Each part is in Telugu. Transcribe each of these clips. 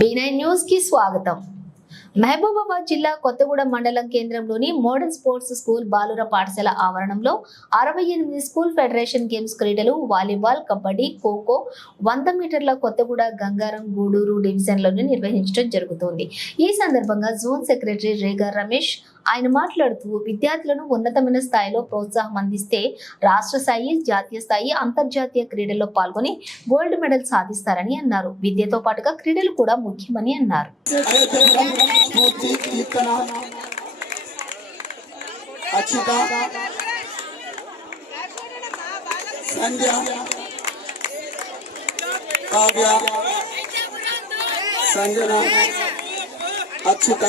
బీ నైన్ న్యూస్కి స్వాగతం. మహబూబాబాద్ జిల్లా కొత్తగూడెం మండలం కేంద్రంలోని మోడల్ స్పోర్ట్స్ స్కూల్ బాలుర పాఠశాల ఆవరణంలో అరవై ఎనిమిది స్కూల్ ఫెడరేషన్ గేమ్స్ క్రీడలు వాలీబాల్ కబడ్డీ ఖోఖో వంద మీటర్ల కొత్తగూడ గంగారం గూడూరు డివిజన్లను నిర్వహించడం జరుగుతోంది. ఈ సందర్భంగా జోన్ సెక్రటరీ రేగా రమేష్ ఆయన మాట్లాడుతూ విద్యార్థులను ఉన్నతమైన స్థాయిలో ప్రోత్సాహం అందిస్తే రాష్ట్ర స్థాయి జాతీయ స్థాయి అంతర్జాతీయ క్రీడల్లో పాల్గొని గోల్డ్ మెడల్ సాధిస్తారని అన్నారు. విద్యతో పాటుగా క్రీడలు కూడా ముఖ్యమని అన్నారు. సంధ్య కావ్య సంజన అచ్యుత.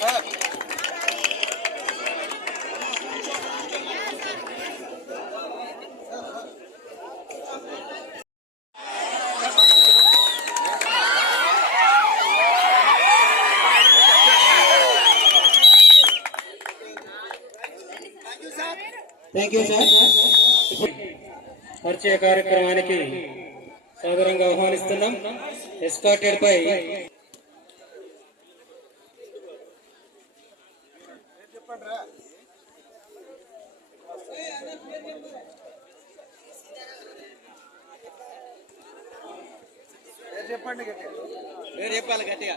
థ్యాంక్ పరిచయ కార్యక్రమానికి సాదరంగా ఆహ్వానిస్తున్నాం. ఎస్కాటెడ్ బై చెప్పాలి గట్టిగా.